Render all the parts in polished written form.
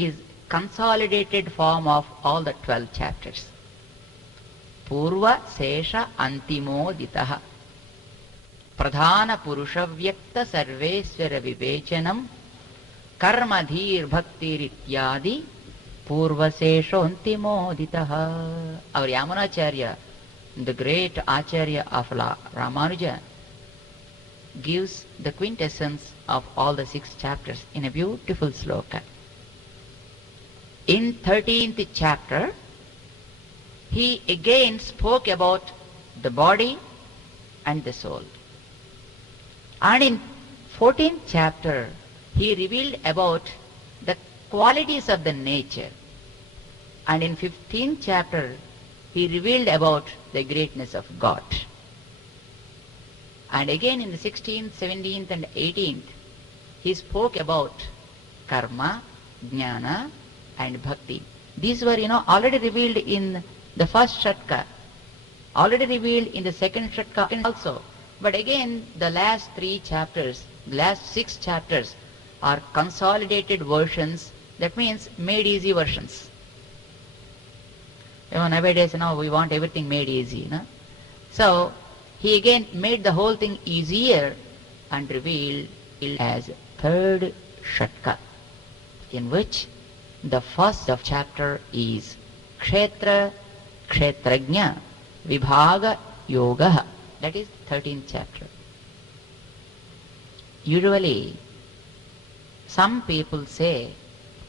is consolidated form of all the 12 chapters. Purva Sesha Antimoditaha Pradhana Purusha Vyakta Sarvesvara Vivechanam Karma Dhir Bhakti Rityadi Purva Sesho Antimoditaha. Our Yamunacharya, the great Acharya of Ramanuja, gives the quintessence of all the 6 chapters in a beautiful sloka. In 13th chapter, he again spoke about the body and the soul. And in 14th chapter, he revealed about the qualities of the nature. And in 15th chapter, he revealed about the greatness of God. And again in the 16th, 17th and 18th, he spoke about karma, jnana and bhakti. These were, already revealed in the first shatka, already revealed in the second shatka also. But again, the last 3 chapters, the last 6 chapters are consolidated versions, that means made easy versions. Nowadays, we want everything made easy. So, he again made the whole thing easier and revealed it as 3rd shatka, in which the first chapter is Kshetra Kshetrajna Vibhaga Yoga. That is 13th chapter. Usually, some people say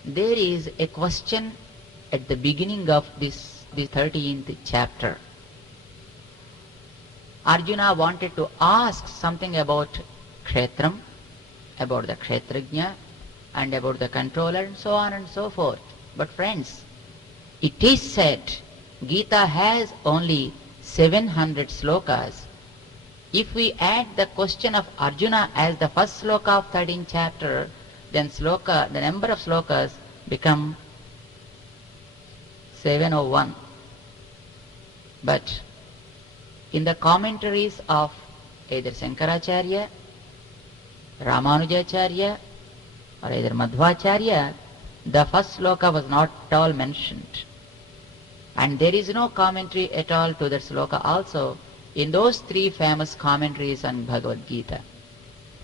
there is a question at the beginning of this 13th chapter. Arjuna wanted to ask something about Kshetram, about the Kshetrajna, and about the controller, and so on and so forth. But friends, it is said Gita has only 700 slokas. If we add the question of Arjuna as the first sloka of 13th chapter, then the number of slokas become 701. But in the commentaries of either Shankaracharya, Ramanujacharya, or either Madhvacharya, the first sloka was not at all mentioned. And there is no commentary at all to that sloka also in those 3 famous commentaries on Bhagavad Gita.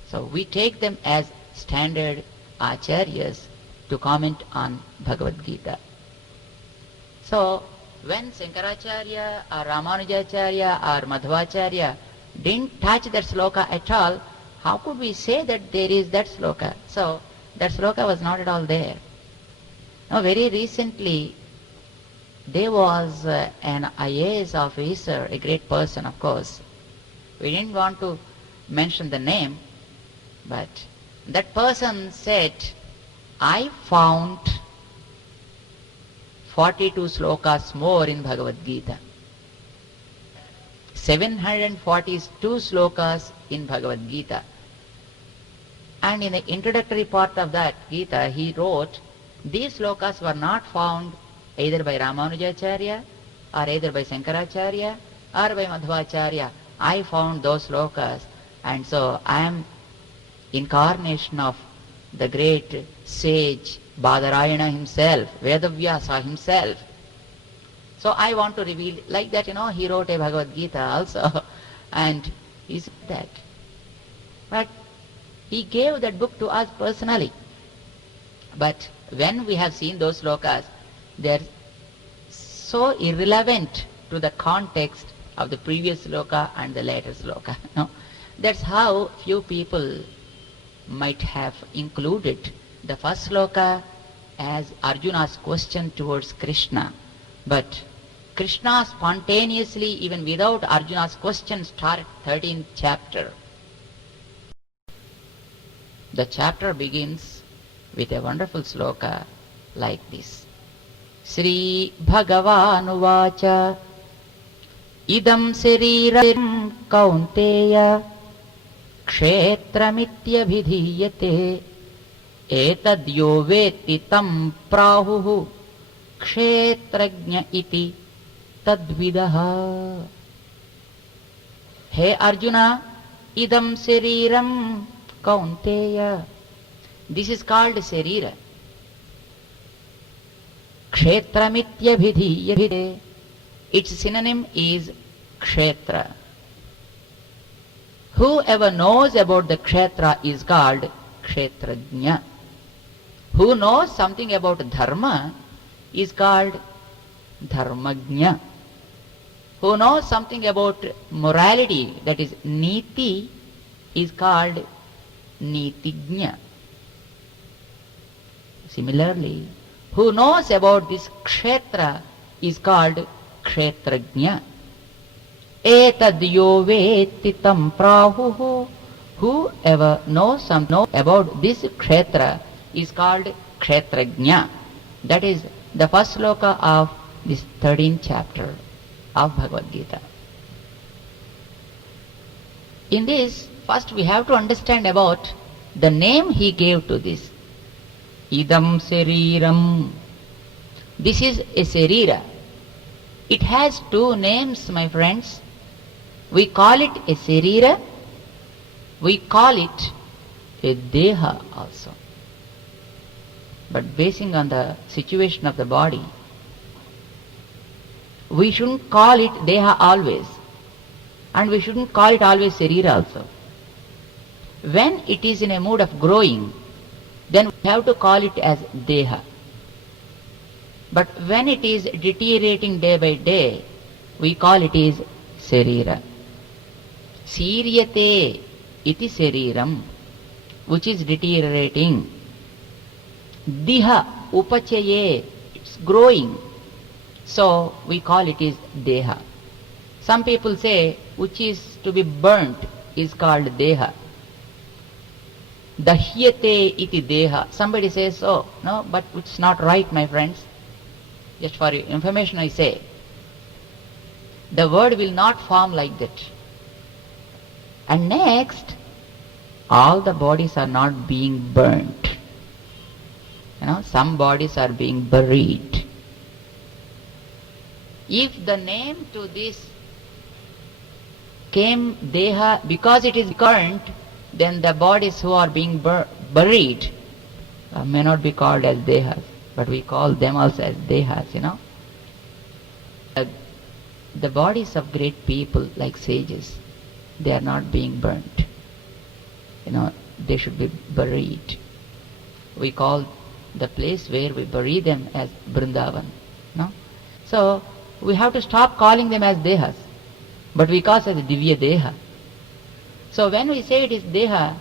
So we take them as standard acharyas to comment on Bhagavad Gita. So when Shankaracharya or Ramanujacharya or Madhvacharya didn't touch that sloka at all, how could we say that there is that sloka? So that sloka was not at all there. Now very recently there was an IAS officer, a great person of course. We didn't want to mention the name, but that person said, I found 42 slokas more in Bhagavad Gita. 742 slokas in Bhagavad Gita. And in the introductory part of that Gita, he wrote, these slokas were not found either by Ramanujacharya or either by Shankaracharya or by Madhvacharya. I found those slokas, and so I am incarnation of the great sage Badarayana himself, Vedavyasa himself. So I want to reveal, like that, he wrote a Bhagavad Gita also, and he said that. But he gave that book to us personally. But when we have seen those slokas, they are so irrelevant to the context of the previous sloka and the later sloka. That's how few people might have included the first sloka as Arjuna's question towards Krishna. But Krishna spontaneously, even without Arjuna's question, started 13th chapter. The chapter begins with a wonderful sloka like this. Sri Bhagavan idam sariram kaunteya kshetramityabhidhiyate etadyo veti tam prahuhu kshetrajna iti tadvidaha. Hey Arjuna, idam sariram kaunteya. This is called sarira. kshetramityabhidhiyate. Its synonym is kshetra. Whoever knows about the kshetra is called kshetrajna. Who knows something about dharma is called dharmajna. Who knows something about morality, that is niti, is called nitigna. Similarly, who knows about this kshetra is called kshetrajna. Etadyo veti tam prahuhu. Whoever knows something about this kshetra is called kshetrajna. That is the first sloka of this 13th chapter of Bhagavad Gita. In this, first we have to understand about the name he gave to this. Idam Sariram. This is a Sarira. It has two names, my friends. We call it a Sarira. We call it a Deha also. But basing on the situation of the body, we shouldn't call it Deha always. And we shouldn't call it always Sarira also. When it is in a mood of growing, then we have to call it as Deha. But when it is deteriorating day by day, we call it is Sarira. Siryate iti Sariram, which is deteriorating. Diha upachaye, it's growing. So we call it is Deha. Some people say which is to be burnt is called Deha. Dahyate iti Deha. Somebody says so. No, but it's not right, my friends. Just for your information I say. The word will not form like that. And next, all the bodies are not being burnt. Some bodies are being buried. If the name to this came Deha because it is current, then the bodies who are being buried may not be called as Dehas, but we call them also as Dehas, The bodies of great people like sages, they are not being burnt. They should be buried. We call the place where we bury them as Vrindavan. So we have to stop calling them as Dehas, but we call it as Divya Deha. So when we say it is Deha,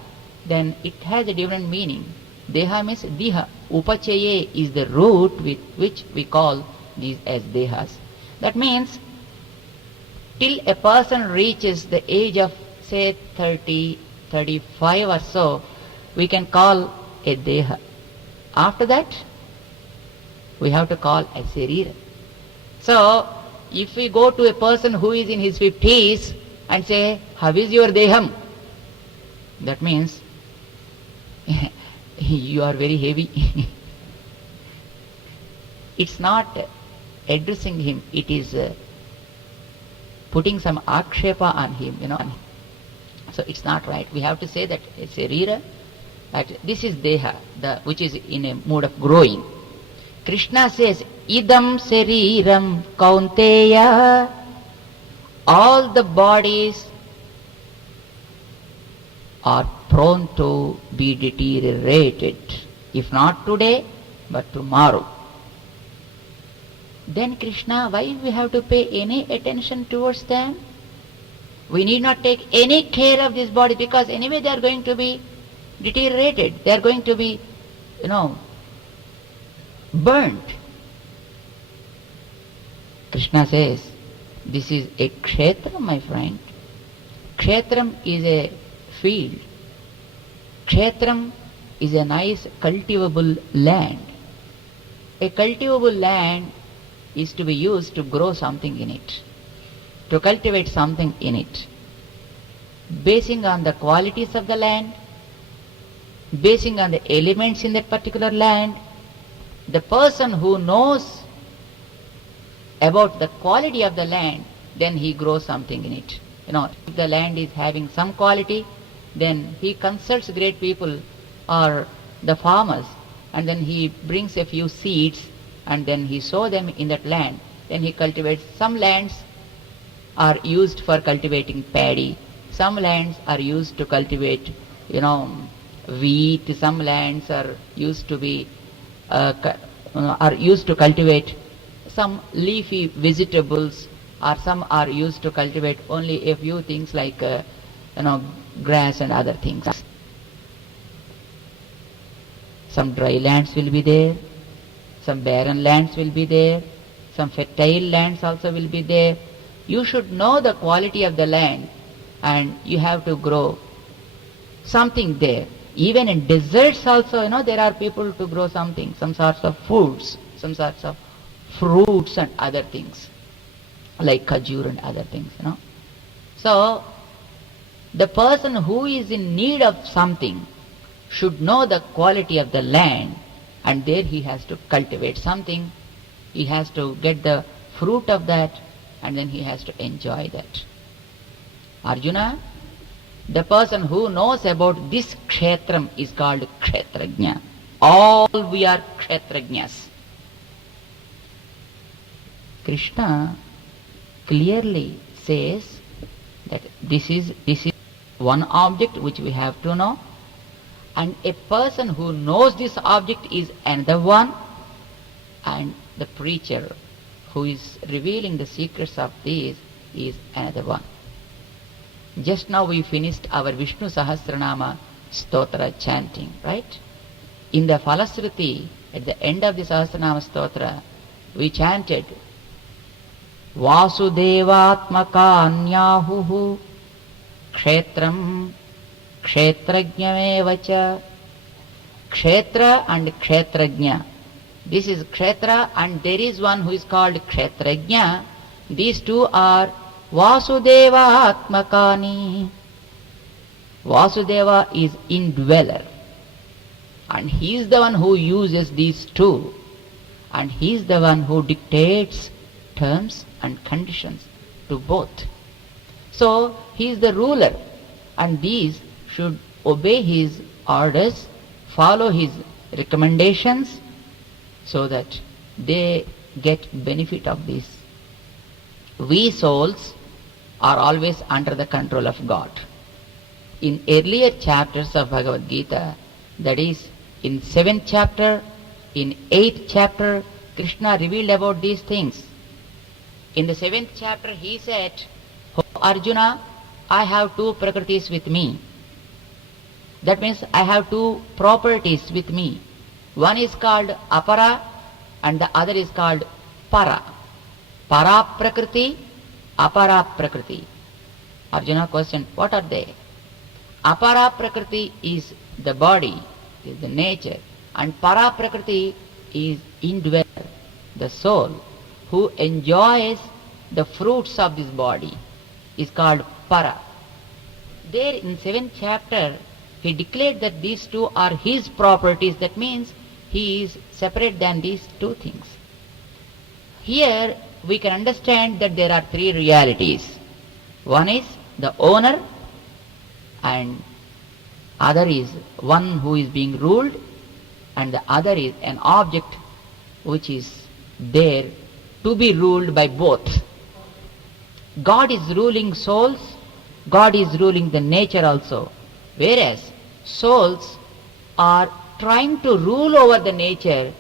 then it has a different meaning. Deha means Diha. Upachaye is the root with which we call these as Dehas. That means till a person reaches the age of say 30, 35 or so, we can call a Deha. After that, we have to call a Sarira. So, if we go to a person who is in his 50s and say, how is your Deham? That means, you are very heavy. It's not addressing him, it is putting some akshepa on him, So it's not right. We have to say that a Sarira, that this is Deha, which is in a mood of growing. Krishna says, Idam Sariram Kaunteya. All the bodies are prone to be deteriorated. If not today, but tomorrow. Then Krishna, why we have to pay any attention towards them? We need not take any care of this body because anyway they are going to be deteriorated. They are going to be, burnt. Krishna says, this is a kshetra, my friend. Kshetram is a field. Kshetram is a nice cultivable land. A cultivable land is to be used to grow something in it, to cultivate something in it. Basing on the qualities of the land, basing on the elements in that particular land, the person who knows about the quality of the land, then he grows something in it. If the land is having some quality, then he consults great people or the farmers, and then he brings a few seeds and then he sow them in that land. Then he cultivates. Some lands are used for cultivating paddy. Some lands are used to cultivate, wheat. Some lands are used to be are used to cultivate some leafy vegetables, or some are used to cultivate only a few things like grass and other things. Some dry lands will be there, some barren lands will be there, some fertile lands also will be there. You should know the quality of the land, and you have to grow something there. Even in deserts also, there are people to grow something, some sorts of foods, some sorts of fruits and other things, like khajur and other things, So, the person who is in need of something should know the quality of the land, and there he has to cultivate something. He has to get the fruit of that, and then he has to enjoy that. Arjuna, the person who knows about this kshetram is called kshetrajna. All we are kshetrajnas. Krishna clearly says that this is one object which we have to know, and a person who knows this object is another one, and the preacher who is revealing the secrets of these is another one. Just now we finished our Vishnu Sahasranama Stotra chanting, right? In the Falasruti, at the end of the Sahasranama Stotra, we chanted Vasudevatmakanyahuhu Kshetram Kshetrajnamevacha. Kshetra and Kshetrajna. This is Kshetra, and there is one who is called Kshetrajna. These two are Vasudeva Atmakani. Vasudeva is indweller, and he is the one who uses these two, and he is the one who dictates terms and conditions to both. So he is the ruler, and these should obey his orders, follow his recommendations, so that they get benefit of this. We souls are always under the control of God. In earlier chapters of Bhagavad Gita, that is in 7th chapter, in 8th chapter, Krishna revealed about these things. In the 7th chapter he said, "Oh Arjuna, I have two prakritis with me." That means I have two properties with me. One is called apara and the other is called para. Para prakriti, apara prakriti. Arjuna questioned, what are they? Apara prakriti is the body, is the nature, and para prakriti is indweller, the soul, who enjoys the fruits of this body, is called para. There in 7th chapter, he declared that these two are his properties. That means he is separate than these two things. Here we can understand that there are three realities. One is the owner, and other is one who is being ruled, and the other is an object which is there to be ruled by both. God is ruling souls, God is ruling the nature also, whereas souls are trying to rule over the nature,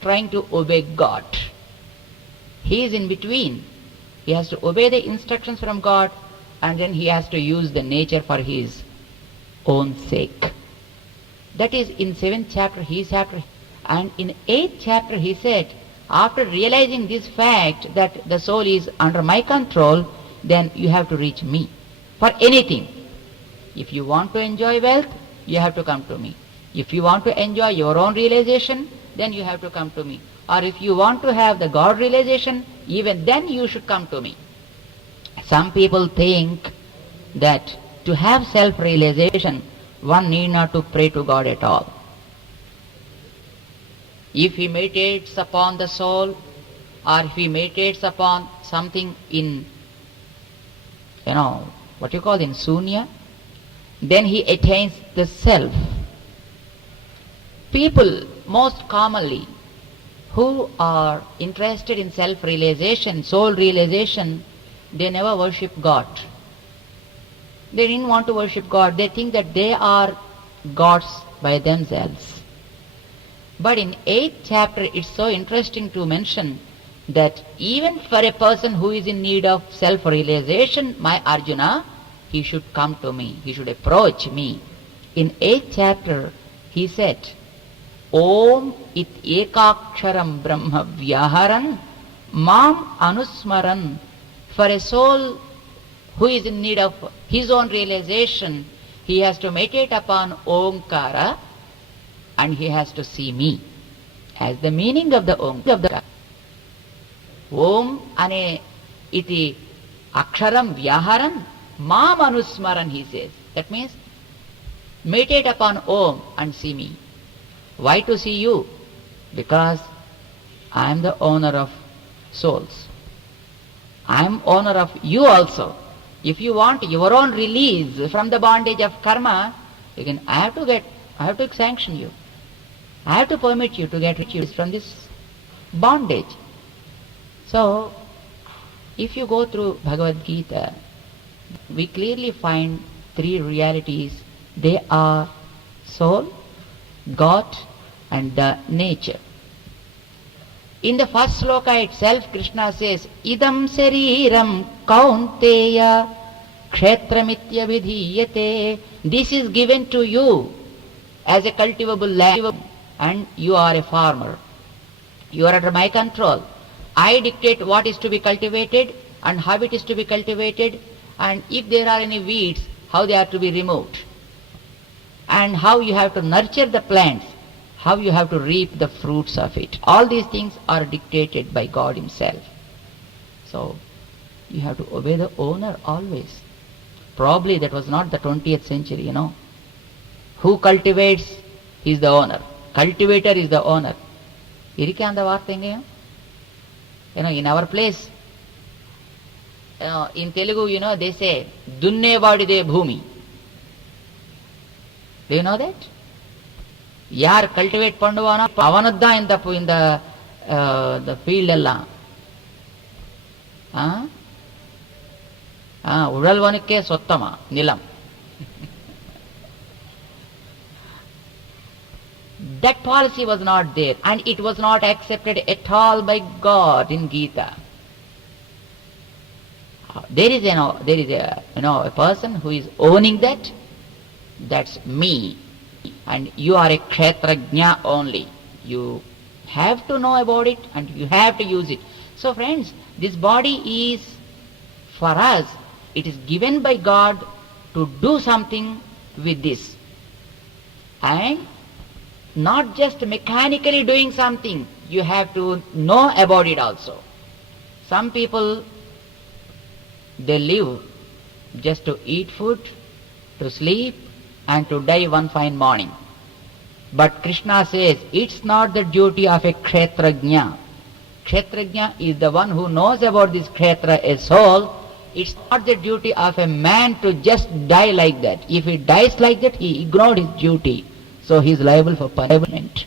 trying to obey God. He is in between. He has to obey the instructions from God, and then he has to use the nature for his own sake. That is in 7th chapter, his chapter. And in 8th chapter he said, after realizing this fact that the soul is under my control, then you have to reach me for anything. If you want to enjoy wealth, you have to come to me. If you want to enjoy your own realization, then you have to come to me. Or if you want to have the God realization, even then you should come to me. Some people think that to have self-realization, one need not to pray to God at all. If he meditates upon the soul, or if he meditates upon something in, what you call in sunya, then he attains the self. People most commonly who are interested in self-realization, soul realization, they never worship God. They didn't want to worship God. They think that they are gods by themselves. But in 8th chapter, it's so interesting to mention that even for a person who is in need of self-realization, my Arjuna, he should come to me. He should approach me. In 8th chapter, he said, Om it ekaksharam brahma vyaharan mam anusmaran. For a soul who is in need of his own realization, he has to meditate upon Omkara and he has to see me as the meaning of the Omkara. Om ane iti aksharam vyaharan mam anusmaran, he says. That means meditate upon Om and see me. Why to see you? Because I am the owner of souls. I am owner of you also. If you want your own release from the bondage of karma, I have to sanction you. I have to permit you to get released from this bondage. So, if you go through Bhagavad Gita, we clearly find 3 realities. They are soul, God, and nature. In the first sloka itself, Krishna says, Idam sariram kaunteya kshetramitya vidhiyate. This is given to you as a cultivable land, and you are a farmer. You are under my control. I dictate what is to be cultivated and how it is to be cultivated, and if there are any weeds, how they are to be removed, and how you have to nurture the plants, how you have to reap the fruits of it. All these things are dictated by God himself. So, you have to obey the owner always. Probably that was not the 20th century, Who cultivates is the owner. Cultivator is the owner. In our place, in Telugu, they say, Dunne vadide bhumi. Do you know that? Yaar cultivate panduvana avanadda in the field ella. Udalvanikke sottama nilam. That policy was not there, and it was not accepted at all by God in Gita. There is a person who is owning that. That's me. And you are a kshetrajna only. You have to know about it and you have to use it. So friends, this body is for us, it is given by God to do something with this. And not just mechanically doing something, you have to know about it also. Some people, they live just to eat food, to sleep, and to die one fine morning. But Krishna says, it's not the duty of a kshetrajna. Kshetrajna is the one who knows about this kshetra, a soul. It's not the duty of a man to just die like that. If he dies like that, he ignored his duty. So he is liable for punishment.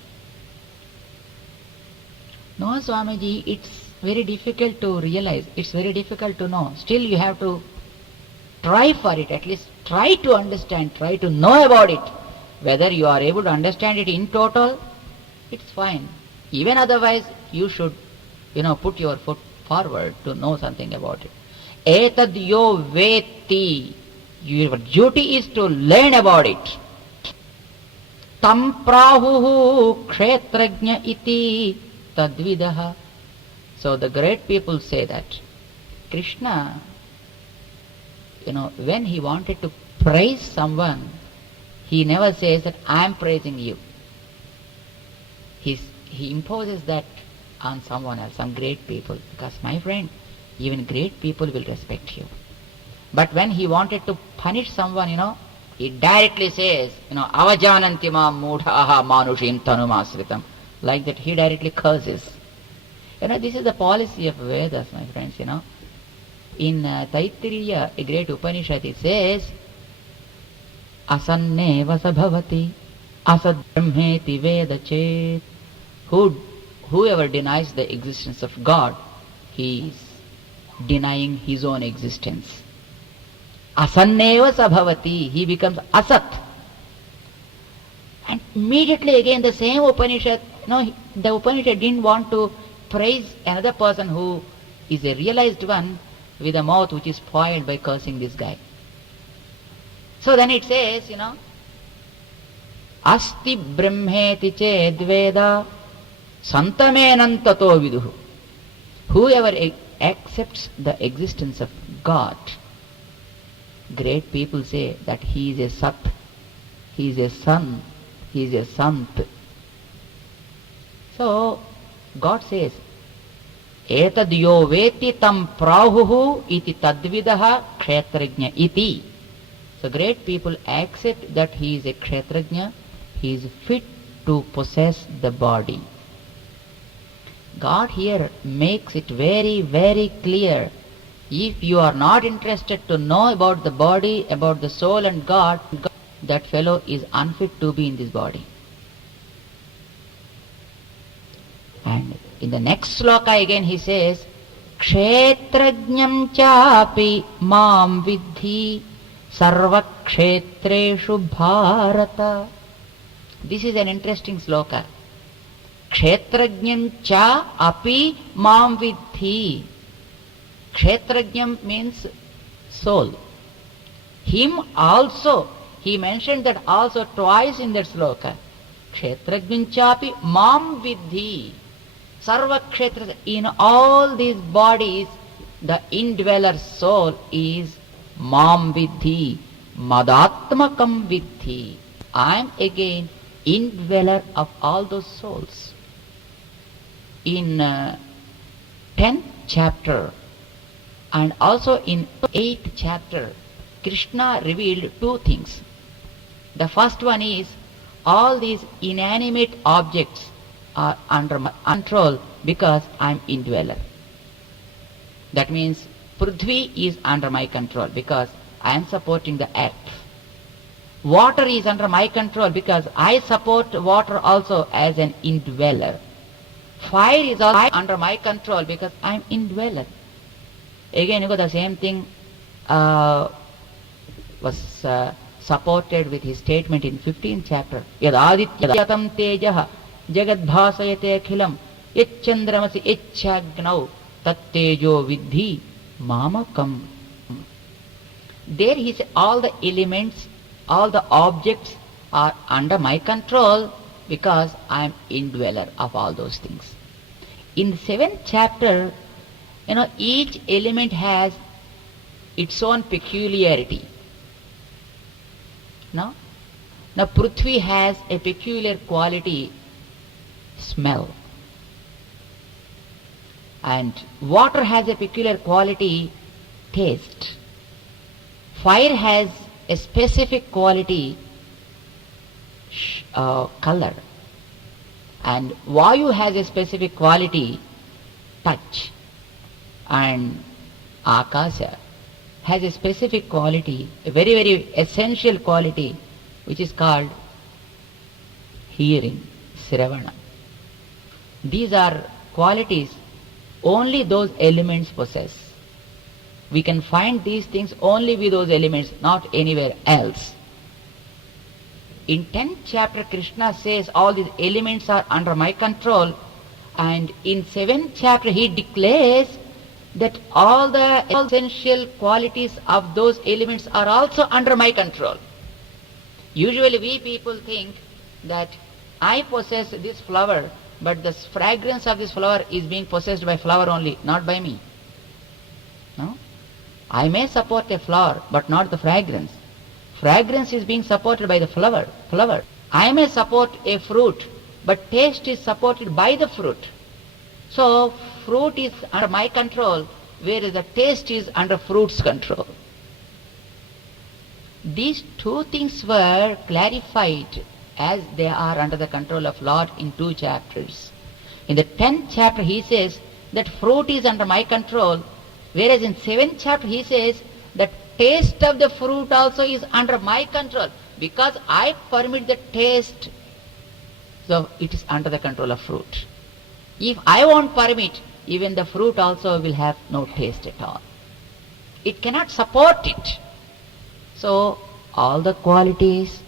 No, Swamiji, it's very difficult to realize. It's very difficult to know. Still you have to try for it, at least try to understand, try to know about it. Whether you are able to understand it in total, it's fine. Even otherwise, you should, put your foot forward to know something about it. Etad yo veti. Your duty is to learn about it. Tam prahuhu kshetrajna iti tadvidaha. So the great people say that Krishna, when he wanted to praise someone, he never says that I am praising you. He imposes that on someone else, some great people. Because my friend, even great people will respect you. But when he wanted to punish someone, he directly says, avajananti mam mudhaha manushim tanumasritam. Like that, he directly curses. This is the policy of Vedas, my friends, In Taittiriya, a great Upanishad, it says, Asanne vasa bhavati asad brahmeti veda chet. Who whoever denies the existence of God, he is denying his own existence. Asanneva sabhavati, he becomes asat. And immediately again the same Upanishad, the Upanishad didn't want to praise another person who is a realized one with a mouth which is spoiled by cursing this guy. So then it says, Asti brahmeti chedveda santamenantato viduhu. Whoever accepts the existence of God, great people say that he is a sat, he is a son, he is a sant. So God says, Etad yo veti tam prahuhu iti tadvidaha kshetrajna iti. So great people accept that he is a kshetrajna, he is fit to possess the body. God here makes it very, very clear. If you are not interested to know about the body, about the soul and God, that fellow is unfit to be in this body. And in the next sloka again he says, Kshetrajnam chapi mam vidhi sarva kshetreshu bharata. This is an interesting sloka. Kshetrajnam cha api mam vidhi. Kshetrajnam means soul. Him also, he mentioned that also twice in that sloka. Kshetrajnam chapi mam vidhi. Sarva kshetra, in all these bodies, the indweller soul is mam vidhi, madatmakam vidhi. I am again indweller of all those souls. In 10th chapter and also in 8th chapter, Krishna revealed two things. The first one is, all these inanimate objects are under my control because I am indweller. That means Prithvi is under my control because I am supporting the earth. Water is under my control because I support water also as an indweller. Fire is also under my control because I am indweller. Again, the same thing was supported with his statement in 15th chapter. Yad adityatam tejaha jagadbhasayate akhilam yachandramasi yacchagnau tattejo vidhi mamakam. There he said all the elements, all the objects are under my control because I am indweller of all those things. In the 7th chapter, each element has its own peculiarity. Now Prithvi has a peculiar quality, smell. And water has a peculiar quality, taste. Fire has a specific quality, color. And Vayu has a specific quality, touch. And Akasha has a specific quality, a very, very essential quality, which is called hearing, Sravana. These are qualities only those elements possess. We can find these things only with those elements, not anywhere else. In 10th chapter, Krishna says all these elements are under my control, and in 7th chapter he declares that all the essential qualities of those elements are also under my control. Usually we people think that I possess this flower, but the fragrance of this flower is being possessed by flower only, not by me. No? I may support a flower, but not the fragrance. Fragrance is being supported by the flower. I may support a fruit, but taste is supported by the fruit. So fruit is under my control, whereas the taste is under fruit's control. These two things were clarified as they are under the control of Lord in 2 chapters. In the 10th chapter he says that fruit is under my control, whereas in 7th chapter he says that taste of the fruit also is under my control because I permit the taste, so it is under the control of fruit. If I won't permit, even the fruit also will have no taste at all. It cannot support it. So all the qualities,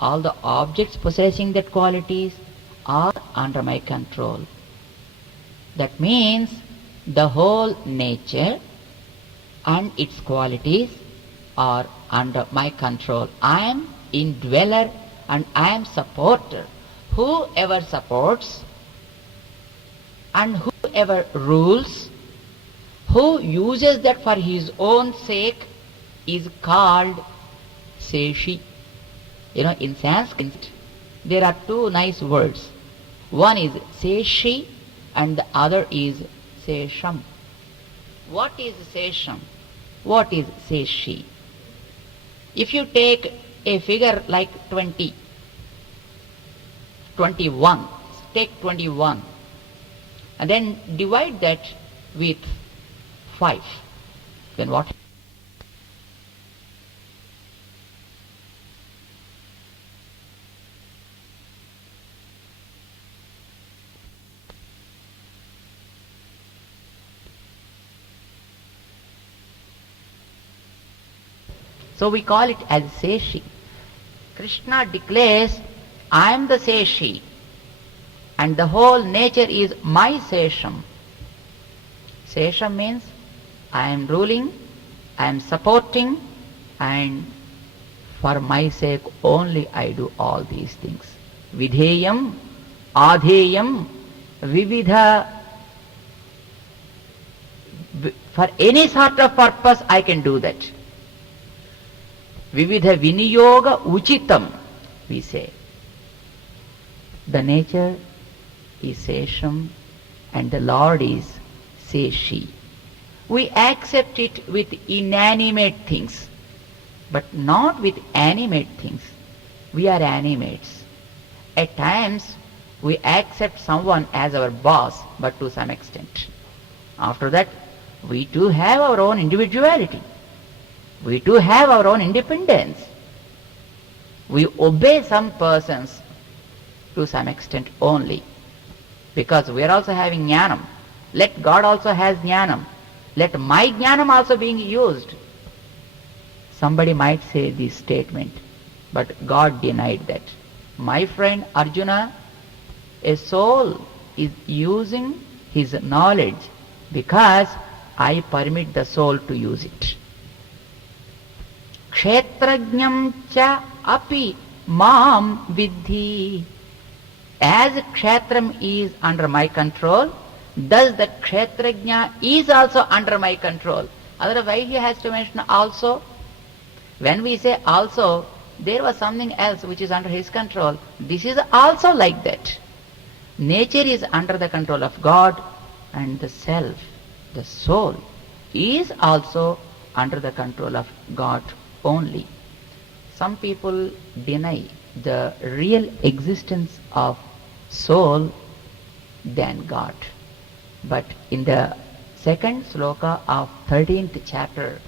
all the objects possessing that qualities are under my control. That means the whole nature and its qualities are under my control. I am indweller and I am supporter. Whoever supports and whoever rules, who uses that for his own sake, is called Seshi. In Sanskrit, there are two nice words. One is Seshi and the other is Sesham. What is Sesham? What is Seshi? If you take a figure like 20, 21, take 21, and then divide that with 5, then what? So we call it as Seshi. Krishna declares, I am the Seshi and the whole nature is my Sesham. Sesham means I am ruling, I am supporting, and for my sake only I do all these things. Vidheyam, adheyam, vividha. For any sort of purpose I can do that. Vividha viniyoga uchitam, we say. The nature is Sesham and the Lord is Seshi. We accept it with inanimate things, but not with animate things. We are animates. At times we accept someone as our boss, but to some extent. After that, we too have our own individuality. We too have our own independence. We obey some persons to some extent only, because we are also having jnanam. Let God also has jnanam. Let my jnanam also being used. Somebody might say this statement, but God denied that. My friend Arjuna, a soul is using his knowledge because I permit the soul to use it. Kshetrajnam cha api mam vidhi. As kshetram is under my control, thus the kshetrajna is also under my control. Otherwise he has to mention also. When we say also, there was something else which is under his control. This is also like that. Nature is under the control of God, and the self, the soul, is also under the control of God only. Some people deny the real existence of soul than God. But in the second sloka of 13th chapter,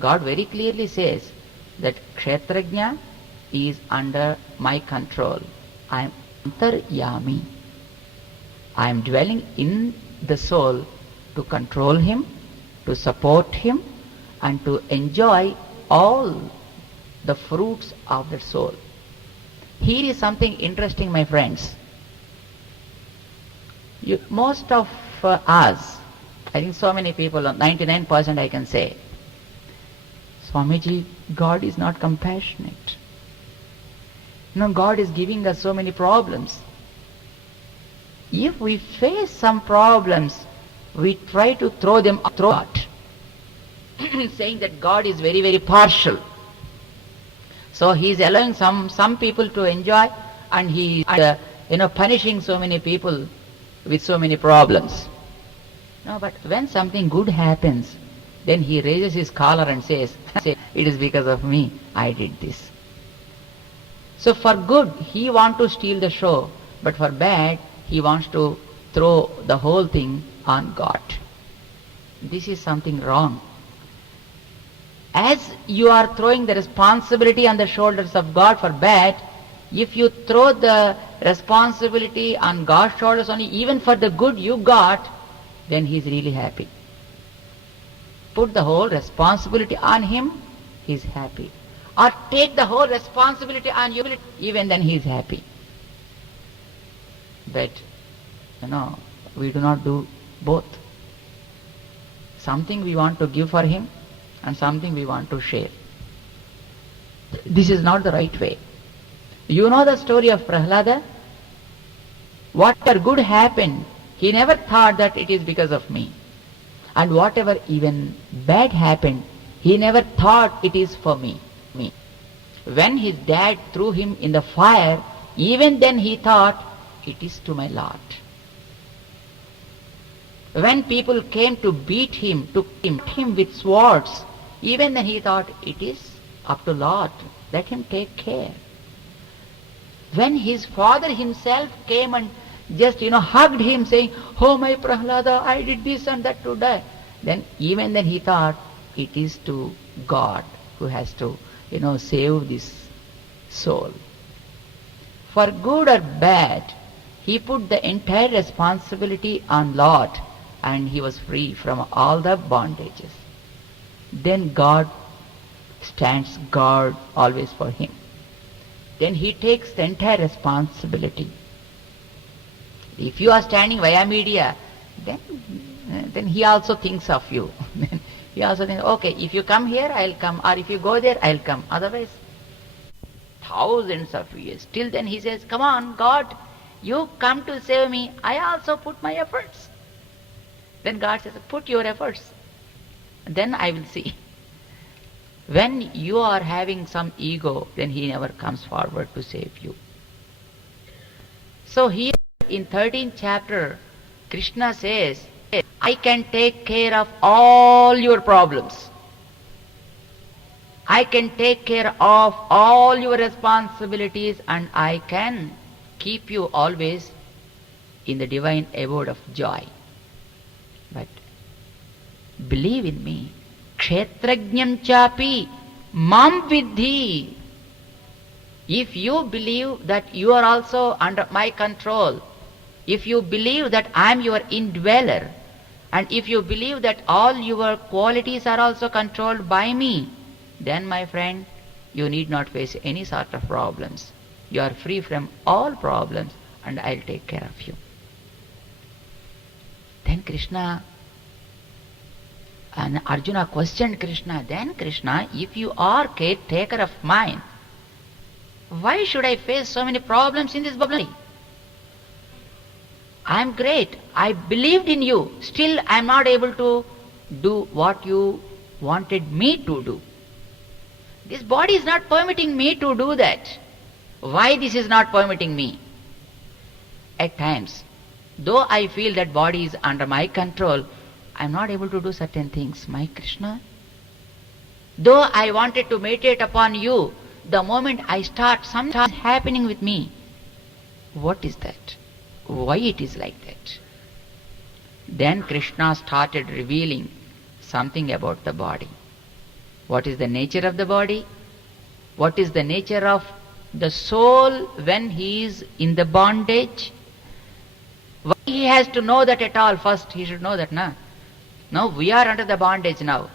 God very clearly says that Kshetrajna is under my control. I am antaryami. I am dwelling in the soul to control him, to support him, and to enjoy all the fruits of the soul. Here is something interesting, my friends. Most of us, I think so many people, 99% I can say, Swamiji, God is not compassionate. God is giving us so many problems. If we face some problems, we try to throw them at God, saying that God is very, very partial. So he is allowing some people to enjoy, and he is punishing so many people with so many problems. No, but when something good happens, then he raises his collar and says, it is because of me I did this. So for good, he wants to steal the show, but for bad, he wants to throw the whole thing on God. This is something wrong. As you are throwing the responsibility on the shoulders of God for bad, if you throw the responsibility on God's shoulders only, even for the good you got, then he is really happy. Put the whole responsibility on him, he is happy. Or take the whole responsibility on you, even then he is happy. But, we do not do both. Something we want to give for him and something we want to share. This is not the right way. You know the story of Prahlada? Whatever good happened, he never thought that it is because of me. And whatever even bad happened, he never thought it is for me. When his dad threw him in the fire, even then he thought, it is to my Lord. When people came to beat him, to hit him with swords, even then he thought, it is up to Lord, let him take care. When his father himself came and just, hugged him saying, oh my Prahlada, I did this and that to die. Then even then he thought, it is to God who has to, save this soul. For good or bad, he put the entire responsibility on Lord and he was free from all the bondages. Then God stands guard always for him. Then he takes the entire responsibility. If you are standing via media, then he also thinks of you. He also thinks, okay, if you come here, I'll come, or if you go there, I'll come. Otherwise, thousands of years. Till then he says, come on, God, you come to save me. I also put my efforts. Then God says, put your efforts. Then I will see. When you are having some ego, then he never comes forward to save you. So here in 13th chapter, Krishna says, I can take care of all your problems. I can take care of all your responsibilities and I can keep you always in the divine abode of joy. But believe in me, kshetrajñam chapi mam vidhi. If you believe that you are also under my control, if you believe that I am your indweller, and if you believe that all your qualities are also controlled by me, then my friend, you need not face any sort of problems. You are free from all problems and I'll take care of you. Then Krishna, and Arjuna questioned Krishna, then Krishna, if you are caretaker of mine, why should I face so many problems in this body? I am great. I believed in you. Still I am not able to do what you wanted me to do. This body is not permitting me to do that. Why this is not permitting me? At times, though I feel that body is under my control, I am not able to do certain things. My Krishna, though I wanted to meditate upon you, the moment I start, something is happening with me. What is that? Why it is like that? Then Krishna started revealing something about the body. What is the nature of the body? What is the nature of the soul when he is in the bondage? Why he has to know that at all? First he should know that, na? Now we are under the bondage now.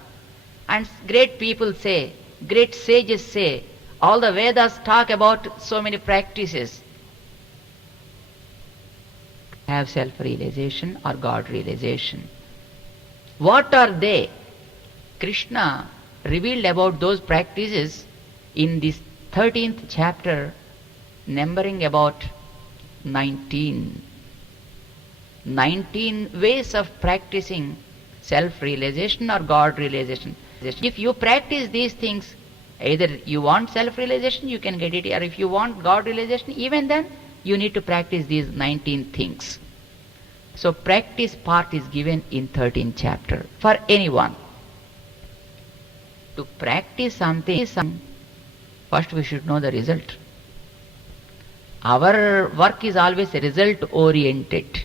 And great people say, great sages say, all the Vedas talk about so many practices. Have self-realization or God-realization. What are they? Krishna revealed about those practices in this 13th chapter, numbering about 19. 19 ways of practicing self-realization or God-realization. If you practice these things, either you want self-realization, you can get it, or if you want God-realization, even then you need to practice these 19 things. So practice part is given in 13th chapter for anyone. To practice something, first we should know the result. Our work is always result oriented.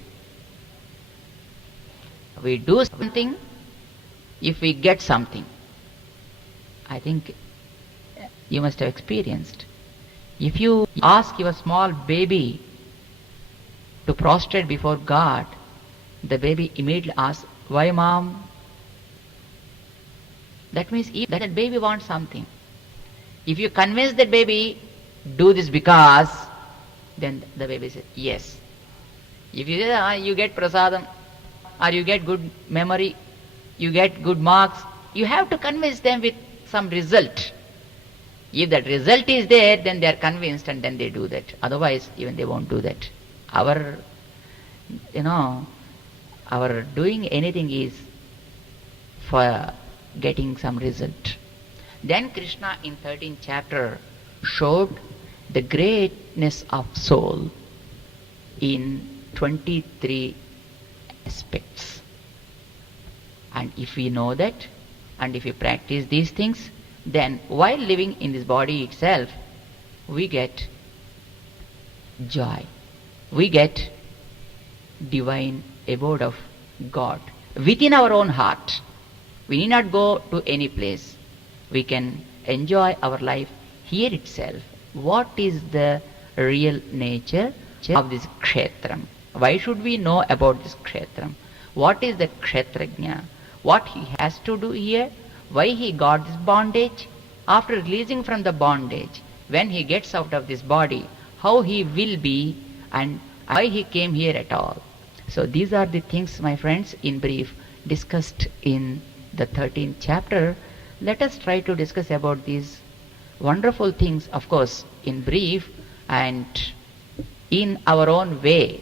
We do something if we get something. I think you must have experienced. If you ask your small baby to prostrate before God, the baby immediately asks, "Why, mom?" That means if that baby wants something. If you convince that baby, do this because, then the baby says, yes. If you say, you get prasadam, or you get good memory, you get good marks, you have to convince them with some result. If that result is there, then they are convinced and then they do that. Otherwise, even they won't do that. Our doing anything is for getting some result. Then Krishna in 13th chapter showed the greatness of soul in 23 aspects. And if we know that, and if we practice these things, then while living in this body itself, we get joy. We get divine abode of God within our own heart. We need not go to any place. We can enjoy our life here itself. What is the real nature of this kshetram? Why should we know about this kshetram? What is the kshetrajna? What he has to do here? Why he got this bondage? After releasing from the bondage, when he gets out of this body, how he will be and why he came here at all. So these are the things, my friends, in brief, discussed in the 13th chapter. Let us try to discuss about these wonderful things, of course, in brief and in our own way.